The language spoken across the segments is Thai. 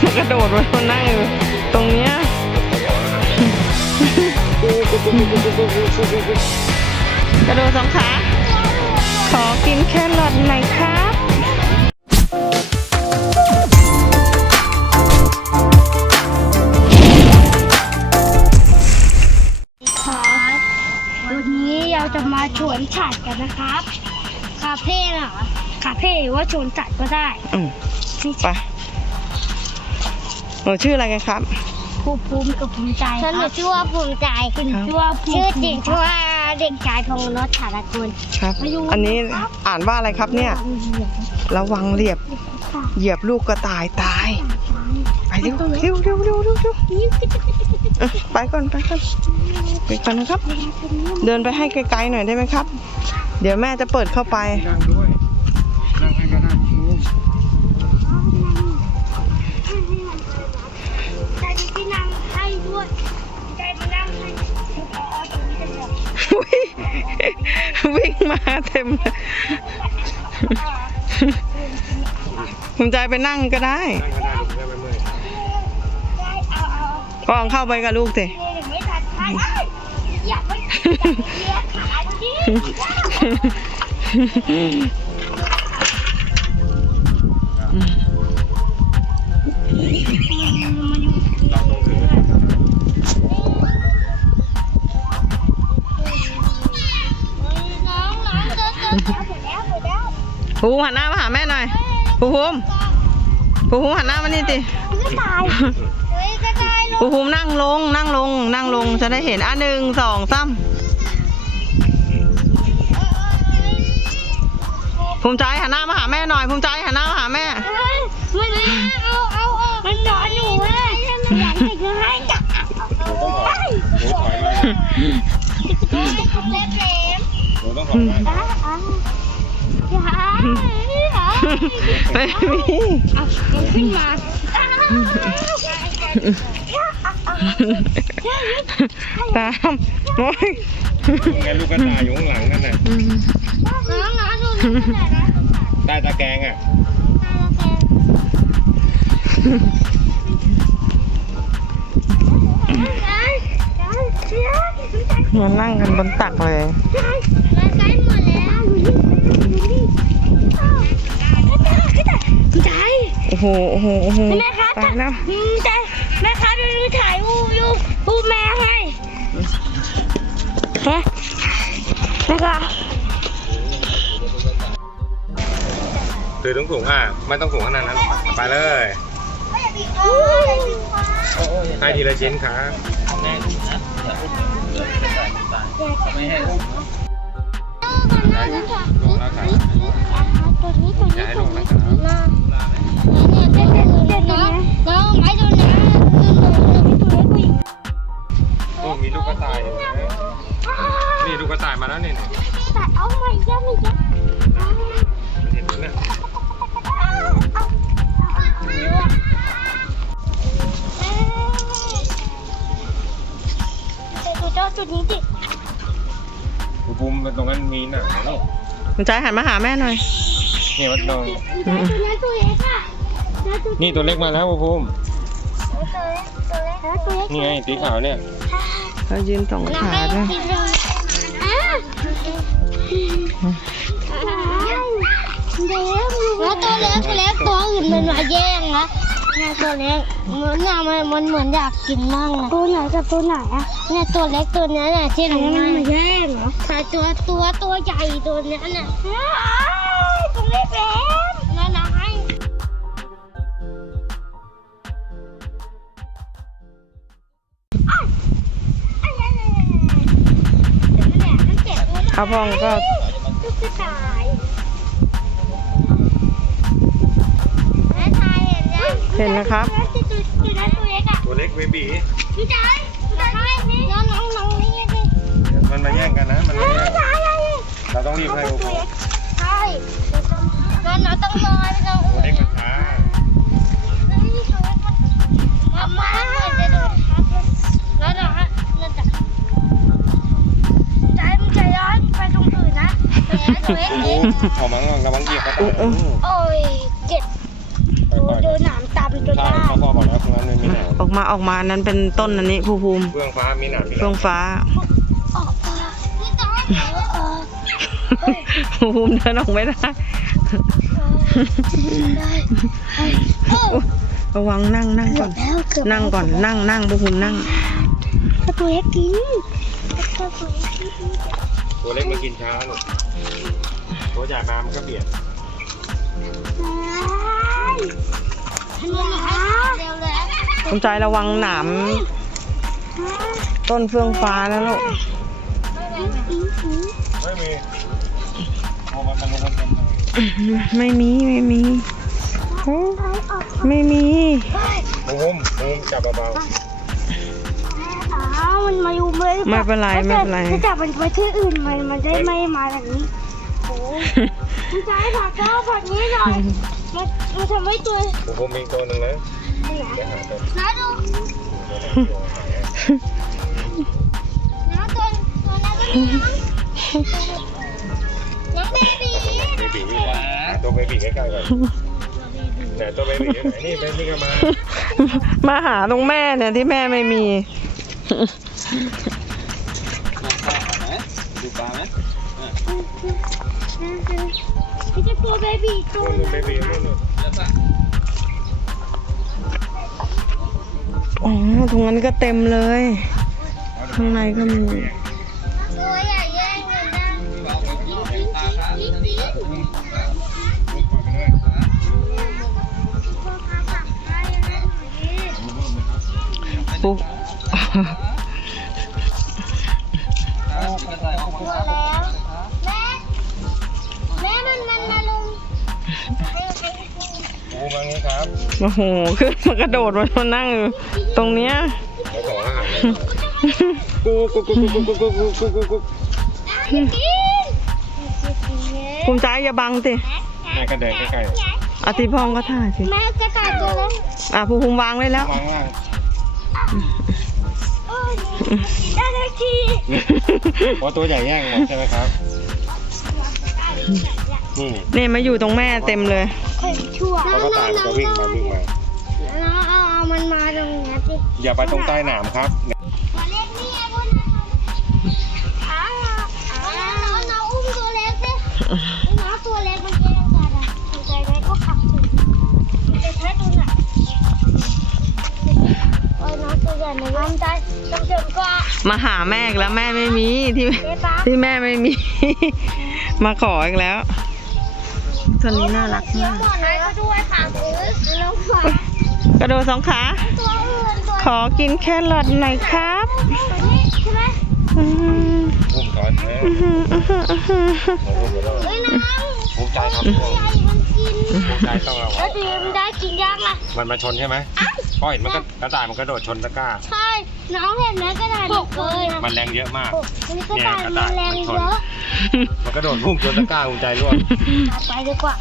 ขึ้นกระโดดมานั่งอยู่ตรงเนี้ยกระโดดสองขาขอกินแครอทหน่อยครับครับวันนี้เราจะมาชวนฉัดกันนะครับ คาเฟ่เหรอ คาเฟ่หรือว่าชวนจัดก็ได้ อืมไป หนูชื่ออะไรกันครับ ภูมิภูมิกับภูมิใจฉันหนูชื่อว่าภูมิใจคุณชื่อว่าภูมิชื่อจริงชื่อว่าเด็กชายพงษ์รถถารกุลครับ อันนี้อ่านว่าอะไรครับเนี่ย ระวังเหยียบ เหยียบลูกกระต่ายตาย ไปเร็วเร็วเร็วเร็วเร็วเร็วเอ้ยไปก่อนไปก่อนไปก่อนนะครับ เดินไปให้ไกลๆหน่อยได้ไหมครับ เดี๋ยวแม่จะเปิดเข้าไป นั่งด้ มาเต็มเลยภูมิใจไปนั่งก็ได้ก็เมื่อยได้เอาเอาก็ลองเข้าไปกับลูกเดี๋ยวไม่ทันใช่อย่าไปอย่าขาดิ ภูมิหันหน้ามาหาแม่หน่อยภูมิภูมิภูมิหันหน้ามานี่สิก็ตายเฮ้ยก็ตายลภูมิภูมินั่งลง นั่งลง นั่งลงจะได้เห็นอะหนึ่งสองสามภูมิใจหันหน้ามาหาแม่หน่อยภูมิใจหันหน้ามาหาแม่ไม่ได้เอาเอาเอามันนอนอยู่เลยอยากจะยังไงจับหนูต้องถอยหนูถอยมาเล็บเล็บหนูต้องถอ ไม่มีเอามันขึ้นมาตามโอ้ยไงลูกกระต่ายอยู่ข้างหลังนั่นน่ะน้องน้องดูนี่หน่อยนะใต้ตะแกรงอะมานั่งกันบนตักเลย ใจ โอ้โห โอ้โห โอ้โหแม่คะตายแล้วใจแม่คะดูดูถ่ายรูปยูรูปแม่ให้ฮะแม่คะถือต้องสูงอะไม่ต้องสูงขนาดนั้น ไปเลยให้ทีละชิ้นครับให้ ลงแล้วครับอย่าให้ลงนะครับน้องไม้ตัวนี้โอ้มีลูกกระต่ายนี่ลูกกระต่ายมาแล้วนี่นี่แต่เอาใหม่ยังไม่ยังเห็นไหมดูเจ้าจุดนี้ดิ ภูมิภูมิตรงนั้นมีหนังนะลูกภูมิใจหันมาหาแม่หน่อยนี่วัดนองอืมตัวนั้นตัวเล็กอะนี่ตัวเล็กมาแล้วภูมิภูมิตัวเล็กตัวเล็กตัวเล็กนี่ไงสีขาวเนี่ยเขายืนสองขาด้วยแล้วตัวเล็กตัวเล็กตัวอื่นมันมาแย่งนะ เนี่ยตัวเล็กมันน่ะมันมันเหมือนอยากกินมั่งนะตัวไหนกับตัวไหนอะเนี่ยตัวเล็กตัวนี้น่ะที่หนูมันมาแย่งเหรอแต่ตัวตัวตัวใหญ่ตัวนี้น่ะตัวเล็กแหลมนั่นนะให้ข้าวพองก็ตุ๊กตา เห็นนะครับ ตัวตัวนั้นตัวเล็กอะตัวเล็กเบบีพี่ชายตัวนั้นนี่น้องน้องน้องนี่นี่มันมาแย่งกันนะ มันมาแย่งชายอะไรเราต้องรีบให้ภูมิภูมิใช่น้องน้องต้องรอไปตรงตัวอื่นเล็กมันช้ามามาจะโดนทับแล้วนะฮะนั่นจะใจมันใจร้อนไปตรงอื่นนะตัวเล็กเองเอามังระวังเหยียบกระต่ายนะโอ้ย เจ็บค่อยๆโดนหนามตำจนได้อกมาออกมานั้นเป็นต้นอันนี้ภูภูมิเฟื่องฟ้ามีหนามมีหเฟื่องฟ้าภูภูมิเดินออกไม่ได้ ระวังนั่งนั่งก่อน นั่งก่อนนั่งนั่งภูภูมินั่งตัวเล็กกินตัวเล็กมากินช้าลูกตัวใหญ่มามันก็เบียด เร็วเลยภูมิใจระวังหนามต้นเฟื่องฟ้านะลูก ไม่มีโอ้มันมันลงมันเต็มเลยไม่มี ไม่มีโอ้ไม่มีมุมมุมจับเบาอ้าวมันมาอยู่เลยไม่เป็นไรไม่เป็นไร ถ้าจับมันไปที่อื่นมันมันได้ไม่มาแบบนี้โอ้คุณชายผักเจ้าผักนี้หน่อย มันมันทำให้ตัวๆมุมมีตัวหนึ่งนะเดี๋ยวหาตัวน้าดูตัวไหนตัวหายอะน้าตัวตัวนั้นก็มีน้องเบบีเบบีตัวเบบีใกล้ๆกันไหนตัวเบบีอยู่ไหนนี่เบบีก็มามาหาตรงแม่เนี่ยที่แม่ไม่มีดูปลาไหมนี่จะตัวเบ It's a poor baby. It's all อ๋อตรงนั้นก็เต็มเลย ข้างในก็มี ตัวใหญ่ย่งกันะยิงงยิงงปุ๊บ ครับโอ้โหขึ้นมากระโดดมานั่งอยู่ตรงเนี้ยแล้วของอาหารเลยกูกูกูกูกูกูกูกูกูกูภูมิใจอย่าบังสิแม่ก็เดินใกล้อาทิพองก็ถ่ายสิแม่จะกัดตัวแล้วอะภูภูมิวางไว้แล้วๆวางล่างได้เลยที เพราะตัวใหญ่แย่งหมดใช่ไหมครับ นี่นี่มาอยู่ตรงแม่เต็มเลยชั่วเขาก็ตายมันจะวิ่งมาวิ่งมาแล้วเอาเอามันมาตรงนี้สิอย่าไปตรงใต้หนามครับตัวเล็กนี่ไงบนอ้าวอ้าวน้องน้องอุ้มตัวเล็กสิน้องตัวเล็กมันแย่งกันอะตัวใจเล็กก็ขับถึงจะใช้ตัวไหนโอ้ยน้องตัวใหญ่นะน้องใจต้องเดินก็มาหาแม่อีกแล้วแม่ไม่มีที่ เจ๊ป๊าที่แม่ไม่มี มาขออีกแล้ว ตัวนี้น่ารักมากกระโดดสองขา ขอกินแครอทหน่อยครับภูมิใจแท้ภูมิใจครับภูมิใจต้องระวังแล้วดีมได้กินยากไหมมันมาชนใช่ไหม พ่อเห็นมันก็กระต่ายมันกระโดดชนตะกร้า ใช่ น้องเห็นไหมกระดาษหกเลยมันแรงเยอะมากมันกระต่ายมันแรงเยอะมันกระโดดพุ่งชนตะกร้าภูมิใจร่วงไปดีกว่า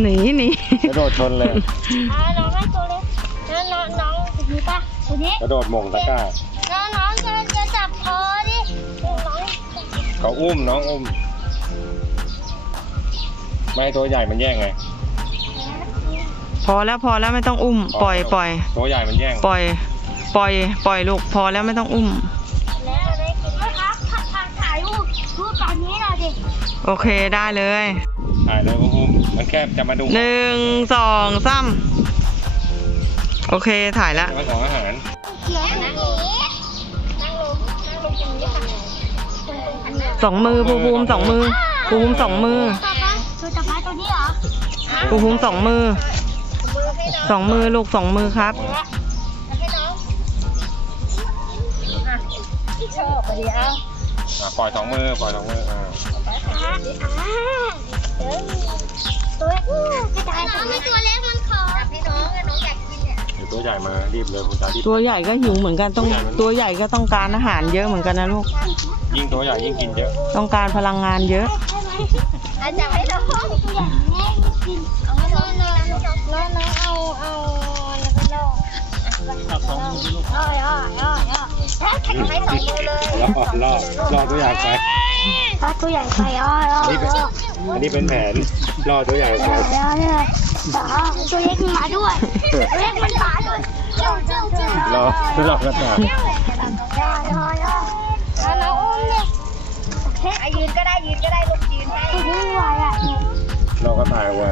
หนีหนีกระโดดชนเลยอ่าน้องให้ตัวเล็กแล้วน้องน้องดูป่ะตัวนี้กระโดดหม่งตะกร้าน้องน้องจะจะจับคอดิน้องเขาอุ้มน้องอุ้มไม่ให้ตัวใหญ่มันแย่งไง พอแล้วพอแล้วไม่ต้องอุ้ม ปล่อยปล่อย ตัวใหญ่มันแย่งปล่อย ปล่อย ปล่อยลูกพอแล้วไม่ต้องอุ้ม แล้วได้กินไหมครับถ่ายถ่ายรูปรูปตอนนี้หน่อยดิโอเคได้เลยถ่ายเลยอุ้มมันแค่จะมาดูหนึ่งสองสามโอเคถ่ายละมาของอาหารเขียวนั่งลงนั่งลงนั่งลงตรงนี้ค่ะตรงตรงอันนี้สองมือภูภูมิสองมือภูภูมิสองมือต่อไปตัวต่อไปตัวนี้เหรอภูภูมิสองมือมือให้น้อง สองมือลูกสองมือครับแล้วให้น้องอะชอบไปดิเอาอะปล่อยสองมือปล่อยสองมืออ่าอะอะเดี๋ยวตัวอู้กระต่ายน้องให้ตัวเล็กมันขอให้น้องน้องอยากกินเนี่ยเดี๋ยวตัวใหญ่มารีบเลยภูมิใจรีบตัวใหญ่ก็หิวเหมือนกันต้องตัวใหญ่ก็ต้องการอาหารเยอะเหมือนกันนะลูกยิ่งตัวใหญ่ยิ่งกินเยอะ ต้องการพลังงานเยอะ อาจจะให้น้องตัวใหญ่แน่กินเอาน้องน้องน้องเอาเอาแล้วก็น้องอ้อยอ้อยอ้อยอ้อยแค่ไม่สองมือเลยล่อล่อล่อตัวใหญ่ไปถ้าตัวใหญ่ไปอ้อยอ้ออันยนี้เป็นอันนี้เป็นแผนล่อตัวใหญ่ไปแล้วเนี่ยตัวเล็กมันมาด้วยตัวเล็กมันมาด้วยเจ้าเจ้าเจ้ารอรอกระต่า อเคยืนก็ได้ยืนก็ได้ลูกยืนให้ยืนไหวอะรอกระต่ายไว้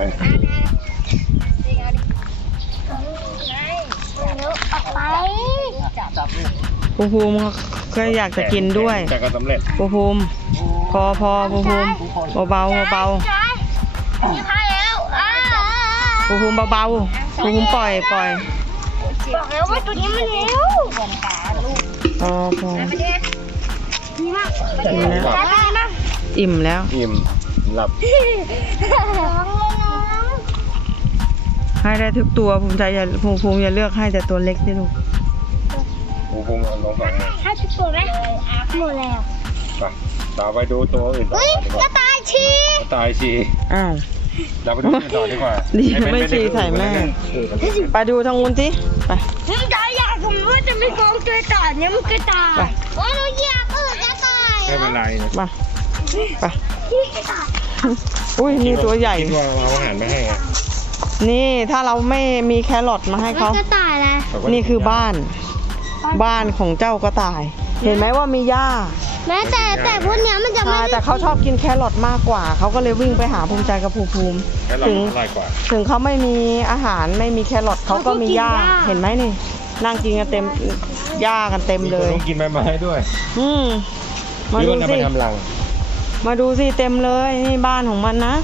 ออกไปปูภูมิก็อยากจะกินด้วยแต่ก็สำเร็จปูภูมิพอพอปูภูมิเบาๆเบายืนให้แล้วอ้าๆปูภูมิเบาๆปูภูมิปล่อยปล่อยบอกแล้วว่าตัวนี้มันเร็วพอพอดีมาก อิ่มแล้วได้ไหมนะอิ่มแล้ว อิ่มหลับ ให้ได้ทุกตัวภูมิใจอย่าภูมิภูมิอย่าเลือกให้แต่ตัวเล็กสิลูกปูพุงเอาลงฝั่งนี้ให้ทุกตัวไหมหมดแล้วไปต่อไปดูตัวอื่นต่อเฮ้ยดีกกว่าระต่ายชีกระต่ายชีอ้าว เราไปดูตัวอื่นต่อดีกว่าดีให้เป็นไม่ชีใส่แม่เออมันไปดูทางนู้นสิ ไปน้ำตาอยากสมมติว่าจะไม่กองกระต่ายเนี่ยมันกระต่ายไปโอ้ยหนูอยาก ไม่เป็นไรนะมาไปกระต่ายอุ้ยนี่ตัวใหญ่ คิดว่าเอาอาหารมาให้ไงนี่ถ้าเราไม่มีแครอทมาให้เขากระต่ายนะแต่ว่านี่คือบ้าน บ้านของเจ้ากระต่าย เห็นไหมว่ามีหญ้าแม้แต่แต่พวกเนี้ยมันจะไม่ใช่แต่เขาชอบกินแครอทมากกว่า เขาก็เลยวิ่งไปหาภูมิใจกับภูมิภูมิ แค่เราถึง อร่อยกว่า ถึงเขาไม่มีอาหารไม่มีแครอทเขาก็มีหญ้า เห็นไหมนี่ นั่งกินกันเต็มหญ้ากันเต็มเลย ต้องกินใบไม้ด้วย อืม มาหรือดูว่าจะสิไปทำรังมาดูสิเต็มเลยนี่บ้านของมันนะ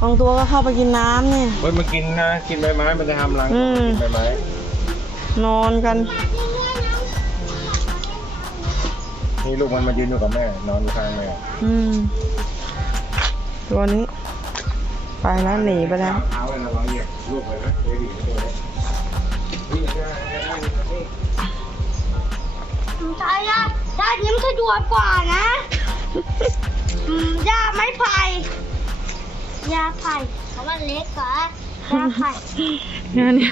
บางตัวก็เข้าไปกินน้ำเนี่ยเฮ้ยมันกินนะกินใบไม้มันจะทำรังอืมกินใบไม้นอนกันนี่ลูกมันมายืนอยู่กับแม่ นอนอยู่ข้างแม่อืมตัวนี้ ไปแล้วหนีไปแล้วเท้าเลยระวังเหยียบลูกเลยนะเบบีตัวนี้นี่ ใช่อะด้านนี้มันสะดวกกว่านะอืมยาไม้ไผ่ยาไผ่เพราะมันเล็กกว่ายาไผ่งานนี้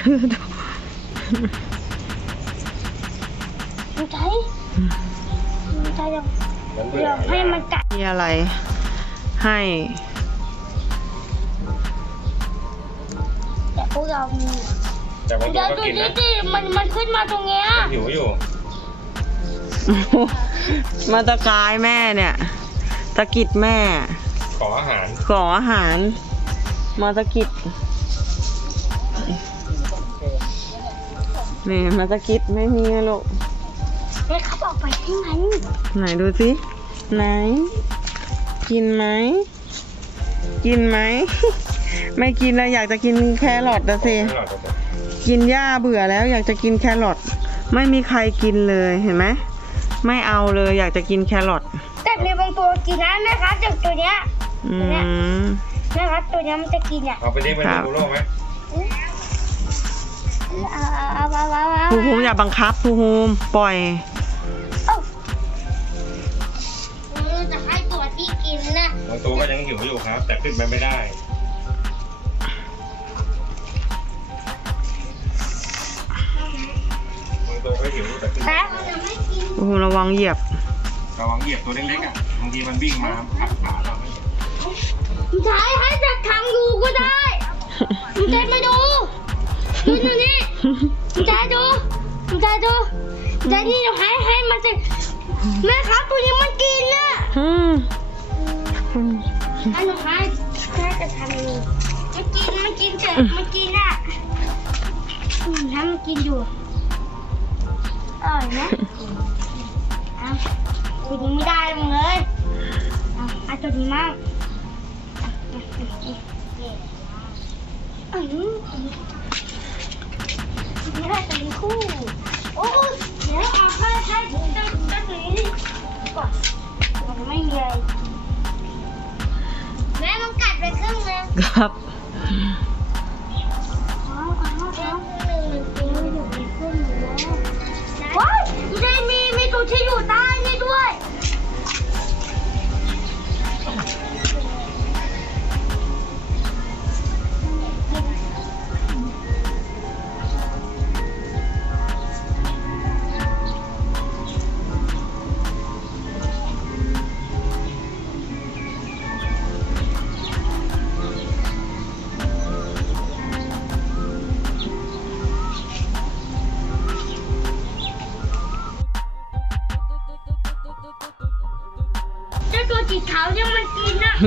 มันใช้มันใช้ยังมันเบื่เดี๋อยวให้มันกัดมีอะไร ให้แต่พวกเรามีแต่บางตัเดี๋ยววก็ดูกินดินะดิมันมันขึ้นมาตรงเนี้ย หิวอยู่ มาตะกายแม่เนี่ย ตะกิดแม่ ขออาหาร ขออาหาร มาตะกิดนี่มาตะกิดไม่มีอะลูกเฮ้ยเขาบอกไปที่ไหนไหนดูสิไหน กินไหม กินไหม ไม่กินแล้วอยากจะกินแครอทนะสิไม่หรอกแต่กินหญ้าเบื่อแล้วอยากจะกินแครอทไม่มีใครกินเลยเห็นไหม ไม่เอาเลยอยากจะกินแครอทแต่มีบางตัวกินนะแม่คะจากตัวเนี้ยอืมแม่คะตัวเนี้ยมันจะกินอะเอาไปเลี้ยงไปครับดูโลกไหมเอาเอาเอาเอาเอาภูภูมิอย่าบังคับภูภูมิปล่อยเราจะให้ตัวที่กินนะบางตัวก็ยังหิวอยู่ครับ แต่ขึ้นไปไม่ได้ บางตัวก็หิวแต่ขึ้นแต่จะไม่กินภูภูมิระวังเหยียบ ระวังเหยียบตัวเล็กๆอะบางทีมันวิ่งมาขัดขาเราไม่เห็นใช้ให้จากทางดูก็ได้มึงใจมาดูดูอยู่นี่มึงใจดูมึงใจดูมึงใจนี่เดี๋ยวให้ให้มันจะแม่ครับตัวนี้มันกินน่ะอืมอันหนูให้แค่จะทำนี่มันกินมันกินเถอะมันกินอะอืมถ้ามันกินอยู่ อร่อยไหมเอาตัวนี้ไม่ได้มึงเลยอาเอาตัวนี้มากอืมไม่ได้ตัวนี้คู่ โอ้เดี๋ยวเอาแค่แค่ตัวตัวนี้ก่อนมันไม่มีอะไรแม่มันกัดไปครึ่งนึงครับ อ๋ออ๋ออ๋อหนึ่งนึงตัวอยู่ในครึ่งอยู่แล้ว จะได้มีมีตัวที่อยู่ใต้นี่ด้วย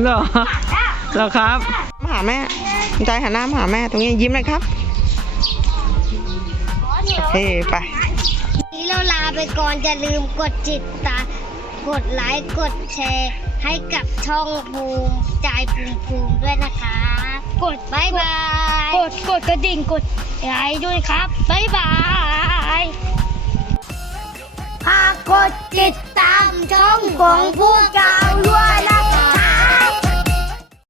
เหรอเหรอครับ มาหาแม่ใจหันหน้ามาหาแม่ตรงนี้ยิ้มเลยครับเฮ้ไปนี้เราลาไปก่อนอย่าลืมกดจิตตามกดไลค์ กดแชร์ ให้กับช่องภูมิใจภูมิภูมิด้วยนะคะ กดบายบาย กดกดกระดิ่งกดไลค์ด้วยครับบ๊ายบายฝากกดติดตามช่องของพวกเรา